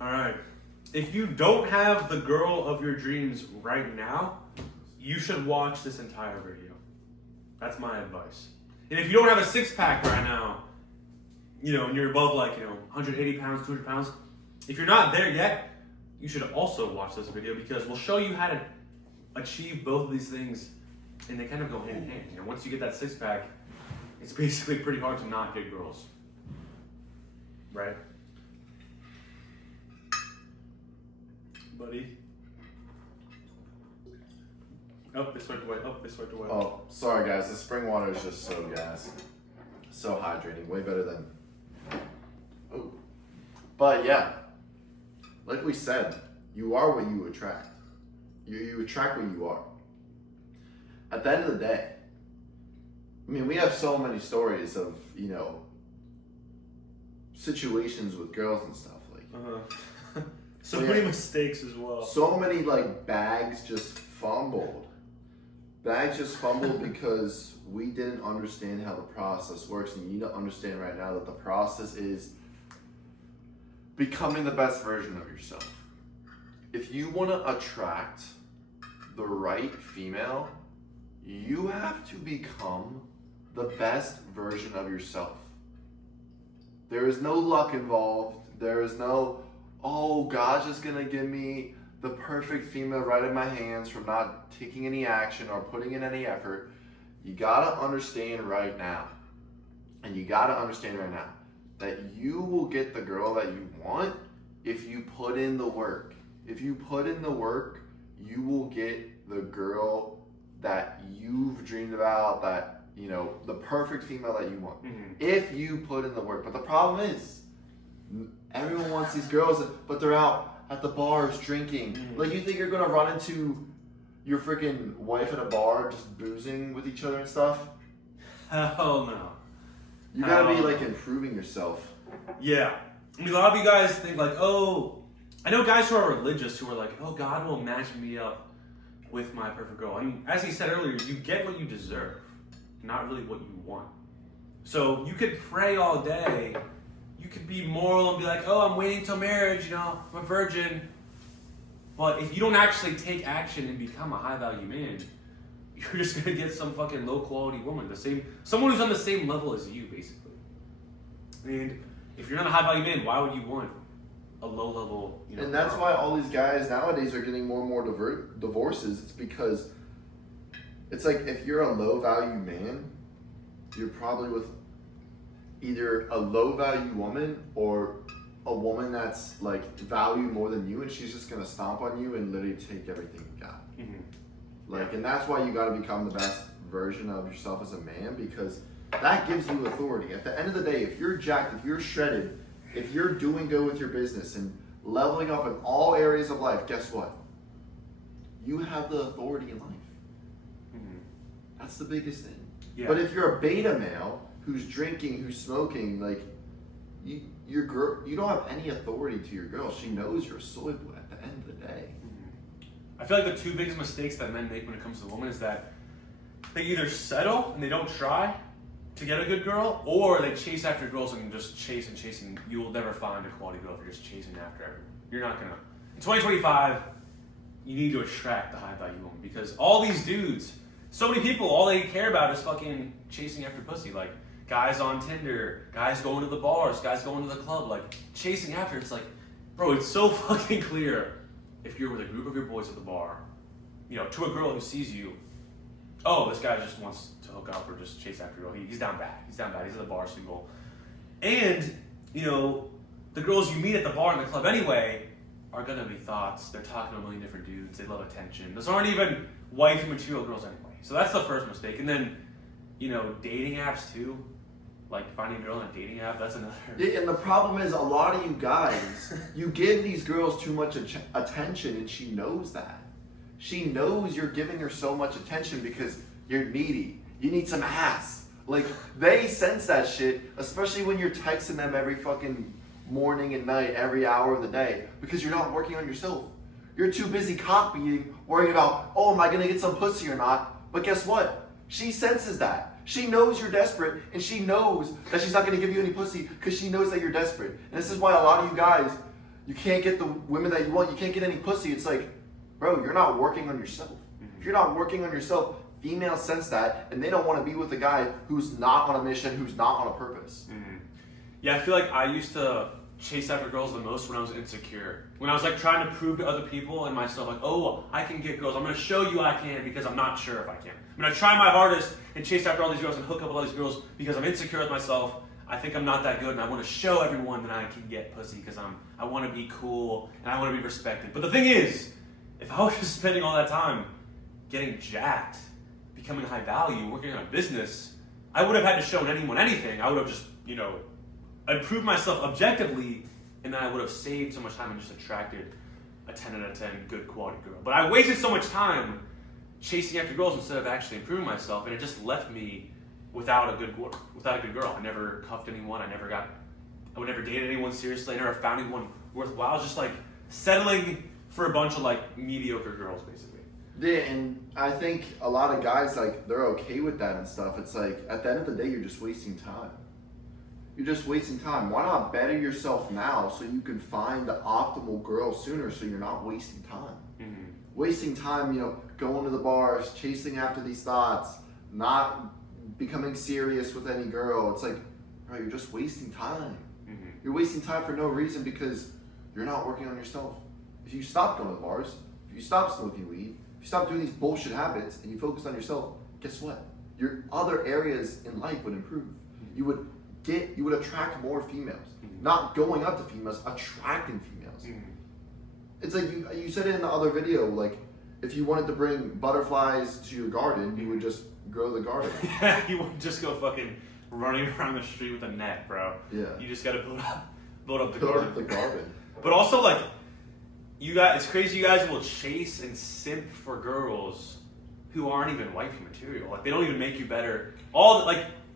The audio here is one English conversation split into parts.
All right. If you don't have the girl of your dreams right now, you should watch this entire video. That's my advice. And if you don't have a six-pack right now, and you're above 180 pounds, 200 pounds, if you're not there yet, you should also watch this video because we'll show you how to achieve both of these things, and they kind of go hand in hand. Once you get that six-pack, it's basically pretty hard to not get girls. Right? Buddy. Oh, they swiped away. Oh, sorry guys, the spring water is just so gas. So hydrating, way better than... Oh. But yeah, like we said, you are what you attract. You attract what you are. At the end of the day, we have so many stories of, situations with girls and stuff. So many mistakes as well. So many bags just fumbled. Bags just fumbled because we didn't understand how the process works, and you need to understand right now that the process is becoming the best version of yourself. If you want to attract the right female, you have to become the best version of yourself. There is no luck involved. There is no, oh, God's just gonna give me the perfect female right in my hands from not taking any action or putting in any effort. You gotta understand right now, and you gotta understand right now, that you will get the girl that you want if you put in the work. If you put in the work, you will get the girl that you've dreamed about, that, the perfect female that you want. Mm-hmm. If you put in the work. But the problem is, everyone wants these girls, but they're out at the bars drinking. Mm-hmm. You think you're gonna run into your freaking wife at a bar just boozing with each other and stuff? Hell no. You gotta be improving yourself. Yeah. A lot of you guys think I know guys who are religious who are like, oh, God will match me up with my perfect girl. As he said earlier, you get what you deserve, not really what you want. So you could pray all day. You could be moral and be like, oh, I'm waiting till marriage, I'm a virgin. But if you don't actually take action and become a high-value man, you're just going to get some fucking low-quality woman. Someone who's on the same level as you, basically. And if you're not a high-value man, why would you want a low-level, And that's why all these guys nowadays are getting more and more divorces. It's because it's if you're a low-value man, you're probably with either a low-value woman or a woman that's valued more than you, and she's just gonna stomp on you and literally take everything you got. Mm-hmm. And that's why you got to become the best version of yourself as a man, because that gives you authority. At the end of the day, if you're jacked, if you're shredded, if you're doing good with your business and leveling up in all areas of life, guess what? You have the authority in life. Mm-hmm. That's the biggest thing. Yeah. But if you're a beta male who's drinking, who's smoking, your girl, you don't have any authority to your girl. She knows you're a soy boy at the end of the day. I feel the two biggest mistakes that men make when it comes to women is that they either settle and they don't try to get a good girl, or they chase after girls and just chase and chase, and you will never find a quality girl if you're just chasing after everyone. You're not gonna. In 2025, you need to attract the high-value woman, because all these dudes, so many people, all they care about is fucking chasing after pussy. Guys on Tinder, guys going to the bars, guys going to the club, chasing after. It's bro, it's so fucking clear if you're with a group of your boys at the bar, to a girl who sees you, oh, this guy just wants to hook up or just chase after a girl. He's down bad. He's at the bar single. And, the girls you meet at the bar and the club anyway are gonna be thoughts. They're talking to a million different dudes. They love attention. Those aren't even wifey material girls anyway. So that's the first mistake. And then, dating apps too. Finding a girl on a dating app, that's another. Yeah, and the problem is, a lot of you guys, you give these girls too much attention, and she knows that. She knows you're giving her so much attention because you're needy. You need some ass. They sense that shit, especially when you're texting them every fucking morning and night, every hour of the day, because you're not working on yourself. You're too busy copying, worrying about, oh, am I going to get some pussy or not? But guess what? She senses that. She knows you're desperate, and she knows that she's not going to give you any pussy because she knows that you're desperate. And this is why a lot of you guys, You can't get the women that you want. You can't get any pussy. It's like, bro, you're not working on yourself. If you're not working on yourself, females sense that, and they don't want to be with a guy who's not on a mission, who's not on a purpose. Yeah, I feel like I used to chase after girls the most when I was insecure. When I was like trying to prove to other people and myself, like, oh, I can get girls. I'm going to show you I can because I'm not sure if I can. I'm going to try my hardest and chase after all these girls and hook up with all these girls because I'm insecure with myself. I think I'm not that good and I want to show everyone that I can get pussy because I want to be cool and I want to be respected. But the thing is, if I was just spending all that time getting jacked, becoming high value, working on a business, I would have had to show anyone anything. I would have just, improved myself objectively, and then I would have saved so much time and just attracted a 10 out of 10 good quality girl. But I wasted so much time chasing after girls instead of actually improving myself, and it just left me without a good girl. I never cuffed anyone. I would never date anyone seriously. I never found anyone worthwhile. I was just like settling for a bunch of like mediocre girls, basically. Yeah, and I think a lot of guys, like, they're okay with that and stuff. It's like, at the end of the day, you're just wasting time. You're just wasting time. Why not better yourself now so you can find the optimal girl sooner so you're not wasting time? Wasting time, going to the bars, chasing after these thoughts, not becoming serious with any girl. It's like, bro, you're just wasting time. You're wasting time for no reason because you're not working on yourself. If you stop going to the bars, if you stop smoking weed, if you stop doing these bullshit habits and you focus on yourself, guess what? Your other areas in life would improve. You would attract more females. Not going up to females, attracting females. It's like you said it in the other video, like if you wanted to bring butterflies to your garden, you would just grow the garden. Yeah, you wouldn't just go fucking running around the street with a net, bro. Yeah. You just gotta build up the Build garden. up the garden. But also, like, it's crazy you guys will chase and simp for girls who aren't even wifey material. Like, they don't even make you better.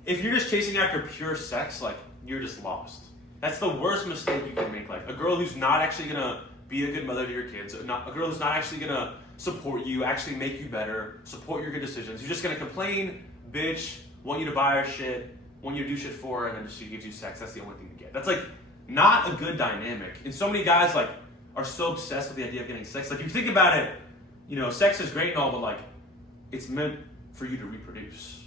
If you're just chasing after pure sex, like, you're just lost. That's the worst mistake you can make. Like, a girl who's not actually gonna be a good mother to your kids, a girl who's not actually gonna support you, actually make you better, support your good decisions. You're just gonna complain, bitch, want you to buy her shit, want you to do shit for her, and then she gives you sex. That's the only thing you get. That's, like, not a good dynamic. And so many guys, like, are so obsessed with the idea of getting sex. Like, you think about it, sex is great and all, but, like, it's meant for you to reproduce.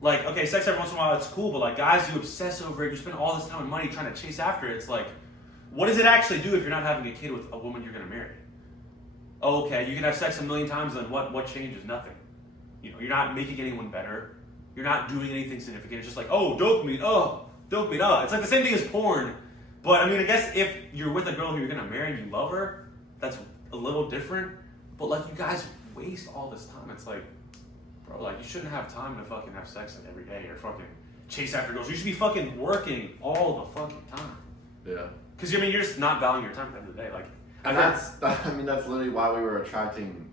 Like, okay, sex every once in a while, it's cool, but, like, guys, you obsess over it, you spend all this time and money trying to chase after it. It's like, what does it actually do if you're not having a kid with a woman you're going to marry? Oh, okay, you can have sex a million times, then what changes? Nothing. You're not making anyone better. You're not doing anything significant. It's just like, dopamine, It's like the same thing as porn. But, I guess if you're with a girl who you're going to marry and you love her, that's a little different. But, like, you guys waste all this time. It's like, bro, like, you shouldn't have time to fucking have sex, like, every day or fucking chase after girls. You should be fucking working all the fucking time. Yeah. Because, you're just not valuing your time at the end of the day. Like, And that's literally why we were attracting,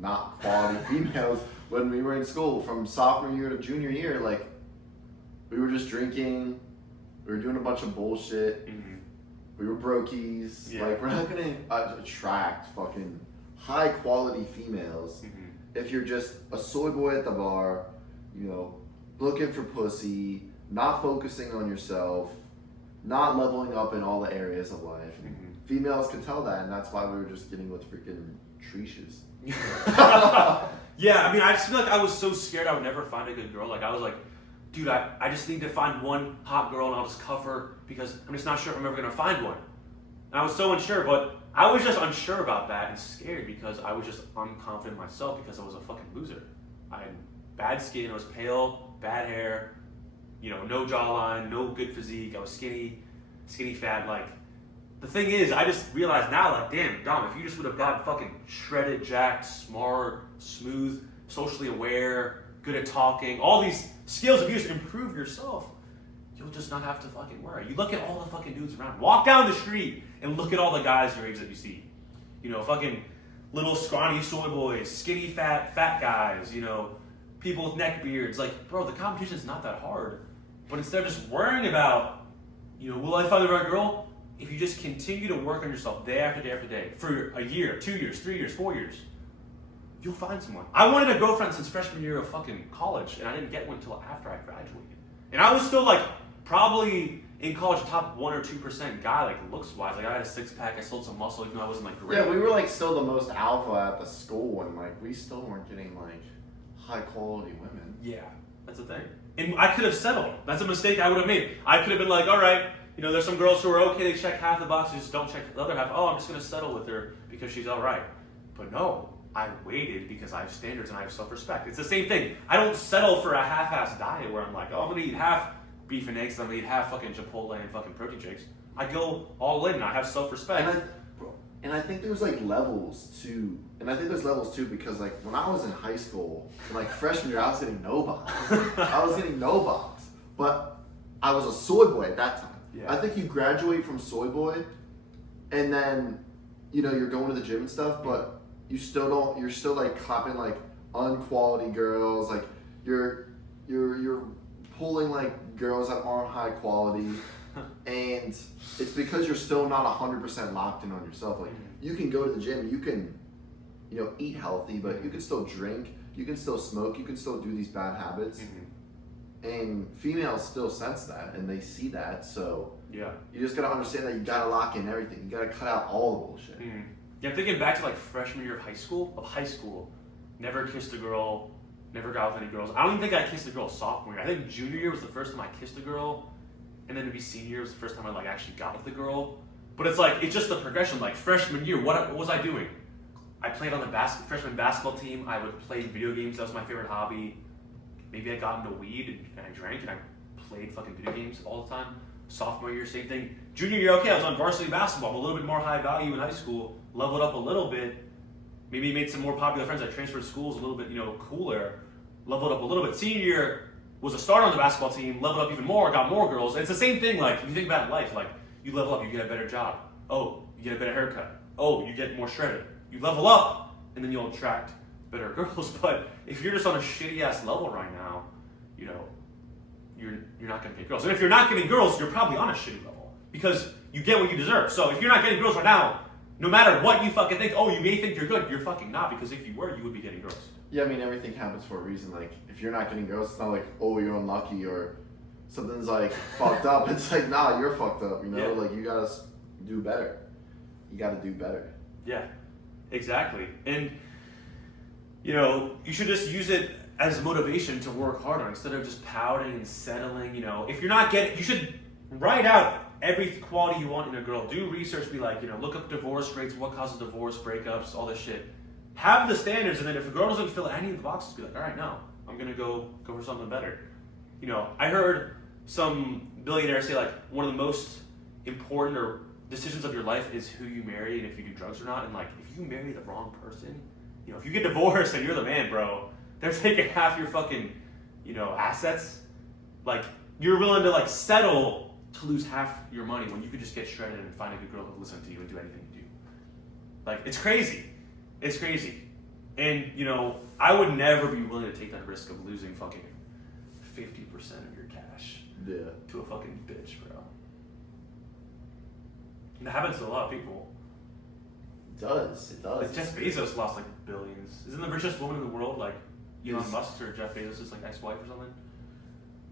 not quality females when we were in school from sophomore year to junior year. Like, we were just drinking, we were doing a bunch of bullshit, we were brokies. Yeah. Like, we're not gonna attract fucking high quality females if you're just a soy boy at the bar, looking for pussy, not focusing on yourself, not leveling up in all the areas of life. Females can tell that, and that's why we were just getting with freaking treaches. Yeah, I just feel like I was so scared I would never find a good girl. Like, I was like, dude, I just need to find one hot girl and I'll just cuff her because I'm just not sure if I'm ever going to find one. And I was so unsure, but I was just unsure about that and scared because I was just unconfident in myself because I was a fucking loser. I had bad skin, I was pale, bad hair, no jawline, no good physique, I was skinny, fat. Like, the thing is, I just realized now, like, damn, Dom, if you just would have gotten fucking shredded, jacked, smart, smooth, socially aware, good at talking, all these skills, if you just improve yourself, you'll just not have to fucking worry. You look at all the fucking dudes around. Walk down the street and look at all the guys your age that you see. Fucking little scrawny soy boys, skinny fat guys, people with neck beards. Like, bro, the competition's not that hard. But instead of just worrying about, will I find the right girl? If you just continue to work on yourself day after day after day for a year, 2 years, 3 years, 4 years, you'll find someone. I wanted a girlfriend since freshman year of fucking college, and I didn't get one until after I graduated. And I was still, like, probably in college, top 1 or 2% guy, like looks wise. Like I had a 6-pack, I sold some muscle, even though I wasn't like great. Yeah, we were like still the most alpha at the school, and like we still weren't getting like high quality women. Yeah, that's the thing. And I could have settled. That's a mistake I would have made. I could have been like, all right, you know, there's some girls who are okay, they check half the boxes, just don't check the other half. Oh, I'm just gonna settle with her because she's all right. But no, I waited because I have standards and I have self-respect. It's the same thing. I don't settle for a half-assed diet where I'm like, oh, I'm gonna eat half beef and eggs, I'm gonna eat half fucking Chipotle and fucking protein shakes. I go all in and I have self-respect. And I think there's like levels too. And I think there's levels too because like when I was in high school, like freshman year, I was getting no box. I was getting no box. But I was a soy boy at that time. Yeah. I think you graduate from soy boy and then, you know, you're going to the gym and stuff, but you're still like clapping like unquality girls, like you're pulling like girls that aren't high quality. And it's because you're still not 100% locked in on yourself. Like you can go to the gym, you can, you know, eat healthy, but you can still drink, you can still smoke, you can still do these bad habits. And females still sense that and they see that. So Yeah. you just gotta understand that you gotta lock in everything. You gotta cut out all the bullshit. Yeah, I'm thinking back to like freshman year of high school. Never kissed a girl, never got with any girls. I don't even think I kissed a girl sophomore year. I think junior year was the first time I kissed a girl, and then maybe senior year was the first time I like actually got with the girl. But it's like it's just the progression. Like freshman year, what was I doing? I played on the freshman basketball team. I would play video games. That was my favorite hobby. Maybe I got into weed and I drank and I played fucking video games all the time. Sophomore year, same thing. Junior year, okay, I was on varsity basketball. I'm a little bit more high value in high school. Leveled up a little bit. Maybe made some more popular friends. I transferred schools a little bit, you know, cooler. Leveled up a little bit. Senior year was a starter on the basketball team. Leveled up even more. Got more girls. It's the same thing. Like if you think about life, like you level up, you get a better job. Oh, you get a better haircut. Oh, you get more shredded. You level up, and then you'll attract better girls. But if you're just on a shitty ass level right now, you know, you're not gonna get girls. And if you're not getting girls, you're probably on a shitty level because you get what you deserve. So if you're not getting girls right now, no matter what you fucking think, oh, you may think you're good, you're fucking not, because if you were, you would be getting girls. Yeah, I mean, everything happens for a reason. Like, if you're not getting girls, it's not like, oh, you're unlucky or something's like fucked up. It's like, nah, you're fucked up, you know? Yeah. Like, you gotta do better. You gotta do better. Yeah, exactly. And, you know, you should just use it as motivation to work harder instead of just pouting and settling. You know, if you're not getting, you should write out every quality you want in a girl. Do research, be like, you know, look up divorce rates, what causes divorce, breakups, all this shit. Have the standards, and then if a girl doesn't fill any of the boxes, be like, all right, no, I'm gonna go for something better. You know, I heard some billionaire say like one of the most important or decisions of your life is who you marry and if you do drugs or not. And like, if you marry the wrong person, you know, if you get divorced and you're the man, bro, they're taking half your fucking, you know, assets. Like, you're willing to like settle to lose half your money when you could just get shredded and find a good girl who will listen to you and do anything you do. Like, it's crazy. It's crazy. And, you know, I would never be willing to take that risk of losing fucking 50% of your cash to a fucking bitch, bro. And that happens to a lot of people. It does. Like Jeff Bezos lost like billions. Isn't the richest woman in the world like Elon Musk or Jeff Bezos' like ex-wife or something?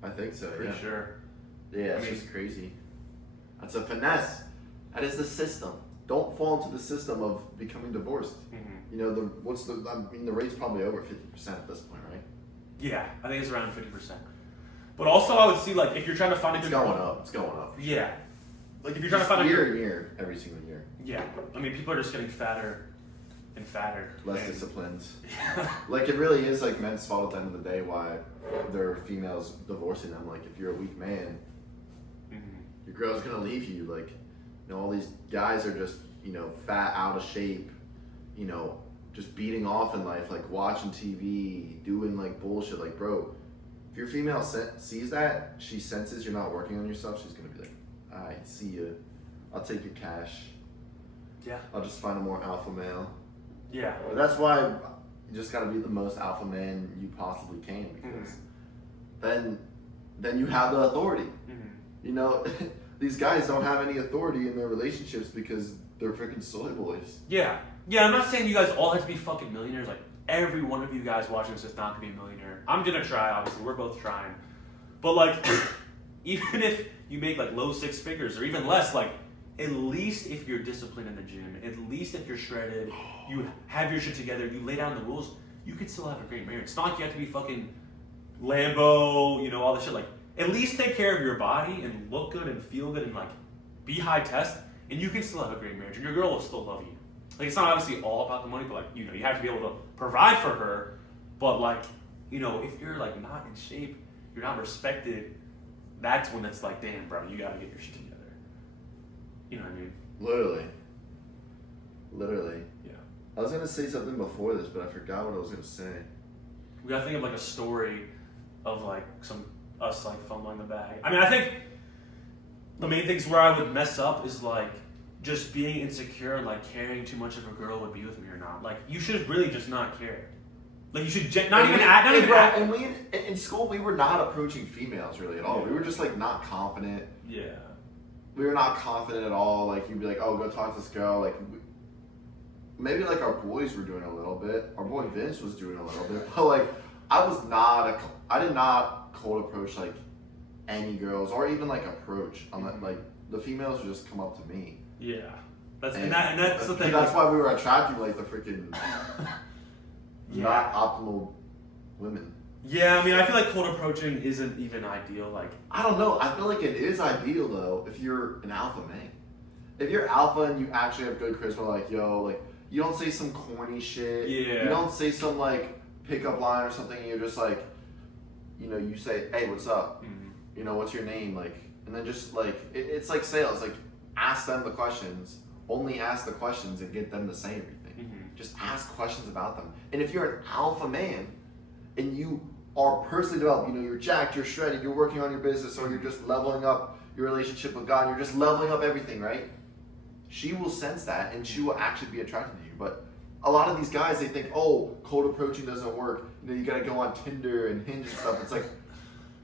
I think so, Pretty yeah. sure. Yeah, it's I mean- just crazy. That's a finesse. That is the system. Don't fall into the system of becoming divorced. Mm-hmm. You know, the rate's probably over 50% at this point, right? Yeah, I think it's around 50%. But also, I would see like if you're trying to find a It's good going girl- up. It's going up. Yeah, like if you're trying to find a year good, and year, every single year. yeah. I mean, people are just getting fatter and fatter. Less and- disciplined. Yeah. Like, it really is like men's fault at the end of the day why there are females divorcing them. Like, if you're a weak man, Mhm. your girl's gonna leave you. Like, you know, all these guys are just, you know, fat, out of shape, you know, just beating off in life, like watching TV, doing like bullshit. Like, bro, if your female sees that, she senses you're not working on yourself, she's gonna be like, alright, see you. I'll take your cash. Yeah. I'll just find a more alpha male. Yeah. But that's why you just gotta be the most alpha man you possibly can, because then you have the authority. Mhm. You know, these guys don't have any authority in their relationships because they're freaking soy boys. Yeah. Yeah, I'm not saying you guys all have to be fucking millionaires. Like, every one of you guys watching this is not gonna be a millionaire. I'm gonna try, obviously. We're both trying. But, like, even if you make like low six figures or even less, like at least if you're disciplined in the gym, at least if you're shredded, you have your shit together, you lay down the rules, you could still have a great marriage. It's not like you have to be fucking Lambo, you know, all the shit. Like, at least take care of your body and look good and feel good and like be high test, and you can still have a great marriage, and your girl will still love you. Like, it's not obviously all about the money, but like, you know, you have to be able to provide for her. But like, you know, if you're like not in shape, you're not respected, that's when it's like, damn, bro, you gotta get your shit together. You know what I mean? Literally. Yeah. I was gonna say something before this, but I forgot what I was gonna say. We gotta think of like a story of like us like fumbling the bag. I mean, I think the main things where I would mess up is like just being insecure and like caring too much if a girl would be with me or not. Like, you should really just not care. Like, you should not even act. And we in school, we were not approaching females really at all. Yeah. We were just like not confident. Yeah. We were not confident at all. Like, you'd be like, oh, go talk to this girl. Like, maybe like our boys were doing a little bit. Our boy Vince was doing a little bit. But like, I did not cold approach like any girls or even like approach. Like, the females would just come up to me. Yeah. That's the thing. That's why we were attracting like the freaking Yeah. not optimal women. Yeah, I mean, I feel like cold approaching isn't even ideal. Like, I don't know. I feel like it is ideal though if you're an alpha man. If you're alpha and you actually have good charisma, like, yo, like, you don't say some corny shit. Yeah. You don't say some like pickup line or something. And you're just like, you know, you say, hey, what's up? mm-hmm. You know, what's your name? Like, and then just like it's like sales. Like, ask them the questions. Only ask the questions and get them to say everything. Mm-hmm. Just ask questions about them. And if you're an alpha man and you are personally developed, you know, you're jacked, you're shredded, you're working on your business, or you're just leveling up your relationship with God, you're just leveling up everything, right? She will sense that and she will actually be attracted to you. But a lot of these guys, they think, oh, cold approaching doesn't work. You know, you gotta go on Tinder and Hinge and stuff. It's like,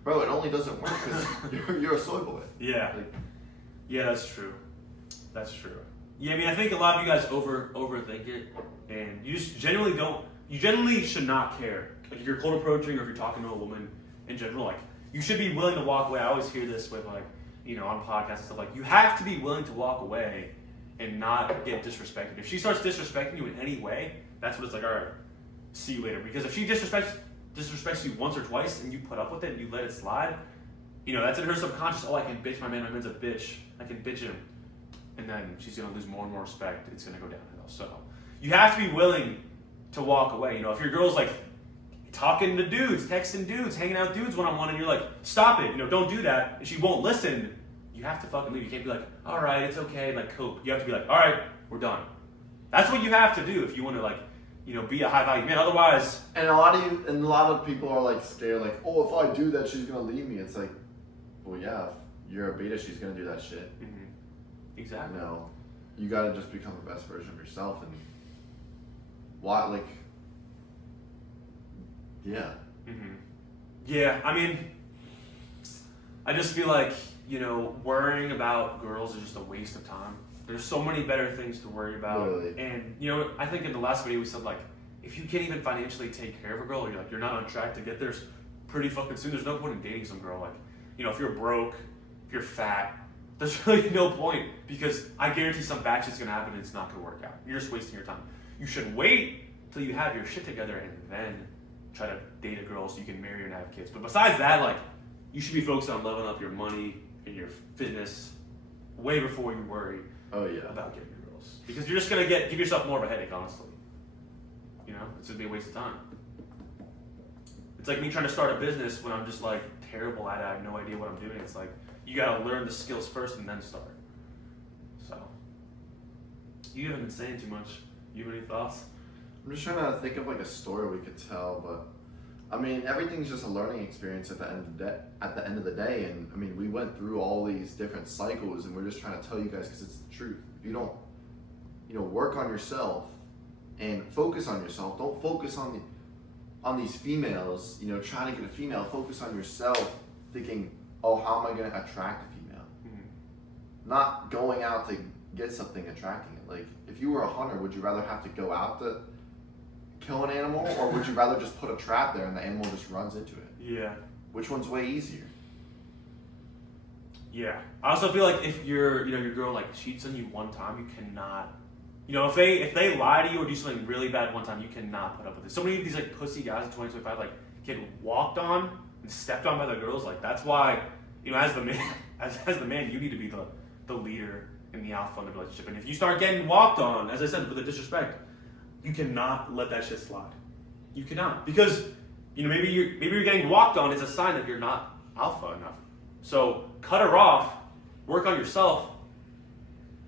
bro, it only doesn't work because you're a soy boy. Yeah. Like, Yeah, that's true. That's true. Yeah, I mean, I think a lot of you guys overthink it, and you just generally should not care. Like, if you're cold approaching or if you're talking to a woman in general, like, you should be willing to walk away. I always hear this with, like, you know, on podcasts and stuff, like, you have to be willing to walk away and not get disrespected. If she starts disrespecting you in any way, that's when it's like, all right, see you later. Because if she disrespects you once or twice and you put up with it and you let it slide, you know, that's in her subconscious. Oh, I can bitch my man. My man's a bitch. I can bitch him. And then she's going to lose more and more respect. It's going to go downhill. So you have to be willing to walk away. You know, if your girl's like talking to dudes, texting dudes, hanging out with dudes one-on-one, and you're like, stop it, you know, don't do that, and she won't listen, you have to fucking leave. You can't be like, all right, it's okay, like, cope. You have to be like, all right, we're done. That's what you have to do if you want to, like, you know, be a high-value man. Otherwise... And a lot of people are like scared, like, oh, if I do that, she's gonna leave me. It's like, well, yeah, if you're a beta, she's gonna do that shit. Mm-hmm. Exactly. No, you gotta just become the best version of yourself, and why, like, yeah. Mm-hmm. Yeah, I mean, I just feel like, you know, worrying about girls is just a waste of time. There's so many better things to worry about. Literally. And, you know, I think in the last video we said, like, if you can't even financially take care of a girl, or you're not on track to get there pretty fucking soon, there's no point in dating some girl. Like, you know, if you're broke, if you're fat, there's really no point, because I guarantee some bad shit's gonna happen and it's not gonna work out. You're just wasting your time. You should wait till you have your shit together and then try to date a girl so you can marry her and have kids. But besides that, like, you should be focused on leveling up your money and your fitness way before you worry about getting your girls. Because you're just gonna give yourself more of a headache, honestly. You know, it's gonna be a waste of time. It's like me trying to start a business when I'm just like terrible at it. I have no idea what I'm doing. It's like, you gotta learn the skills first and then start. So, you haven't been saying too much. You have any thoughts? I'm just trying to think of like a story we could tell, but I mean, everything's just a learning experience at the end of the day. And I mean, we went through all these different cycles, and we're just trying to tell you guys because it's the truth. If you don't, you know, work on yourself and focus on yourself. Don't focus on these females. You know, trying to get a female. Focus on yourself, thinking, oh, how am I going to attract a female? Mm-hmm. Not going out to get something, attracting it. Like, if you were a hunter, would you rather have to go out to kill an animal, or would you rather just put a trap there and the animal just runs into it? Yeah. Which one's way easier? Yeah. I also feel like if your girl like cheats on you one time, you cannot. If they lie to you or do something really bad one time, you cannot put up with it. So many of these like pussy guys in 2025 like get walked on and stepped on by the girls. Like that's why as the man, as the man, you need to be the leader in the alpha in the relationship. And if you start getting walked on, as I said, with the disrespect, you cannot let that shit slide. You cannot, because maybe you're getting walked on. It's a sign that you're not alpha enough. So cut her off, work on yourself,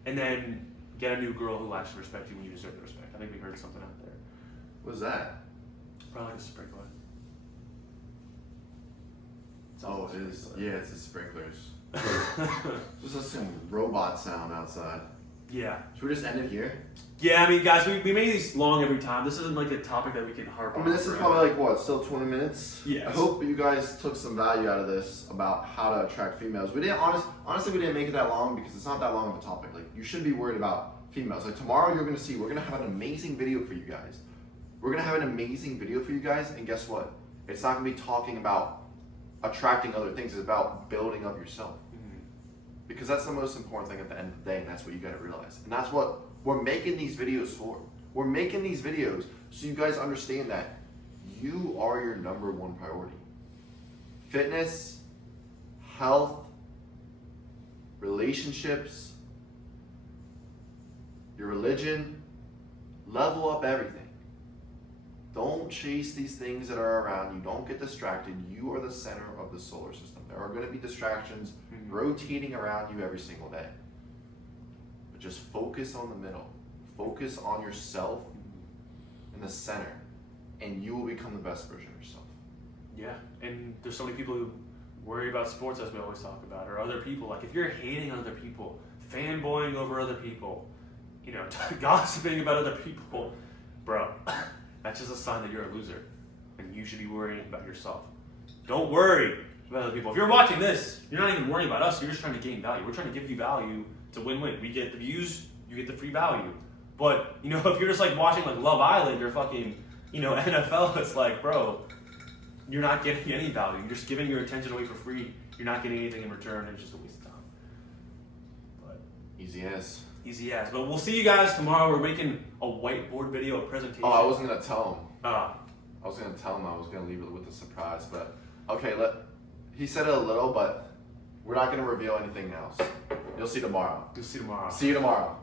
and then get a new girl who actually respects you when you deserve the respect. I think we heard something out there. What's that? Probably like a sprinkler. Oh, it is. Yeah, it's the sprinklers. There's just some robot sound outside. Yeah. Should we just end it here? Yeah, I mean, guys, we made these long every time. This isn't like a topic that we can harp on. I mean, this is forever. probably like what, still 20 minutes? Yes. I hope you guys took some value out of this about how to attract females. We didn't honestly we didn't make it that long because it's not that long of a topic. Like you shouldn't be worried about females. Like tomorrow we're gonna have an amazing video for you guys. We're gonna have an amazing video for you guys, and guess what? It's not gonna be talking about attracting other things. It's about building up yourself. Because that's the most important thing at the end of the day, and that's what you gotta realize. And that's what we're making these videos for. We're making these videos so you guys understand that you are your number one priority. Fitness, health, relationships, your religion, level up everything. Don't chase these things that are around you. Don't get distracted. You are the center of the solar system. There are going to be distractions rotating around you every single day. But just focus on the middle. Focus on yourself in the center, and you will become the best version of yourself. Yeah, and there's so many people who worry about sports, as we always talk about, or other people. Like if you're hating on other people, fanboying over other people, gossiping about other people, bro, that's just a sign that you're a loser, and you should be worrying about yourself. Don't worry about other people. If you're watching this, you're not even worrying about us. You're just trying to gain value. We're trying to give you value. It's a win-win. We get the views, you get the free value. But if you're just like watching like Love Island or fucking NFL, it's like, bro, you're not getting any value. You're just giving your attention away for free. You're not getting anything in return, and it's just a waste of time. But Easy as. easy as. But we'll see you guys tomorrow. We're making a whiteboard video, a presentation. Oh, I wasn't gonna tell him. Ah, I was gonna tell him I was gonna leave it with a surprise, but okay. He said it a little, but we're not gonna reveal anything else. You'll see tomorrow. you'll see tomorrow. See you tomorrow.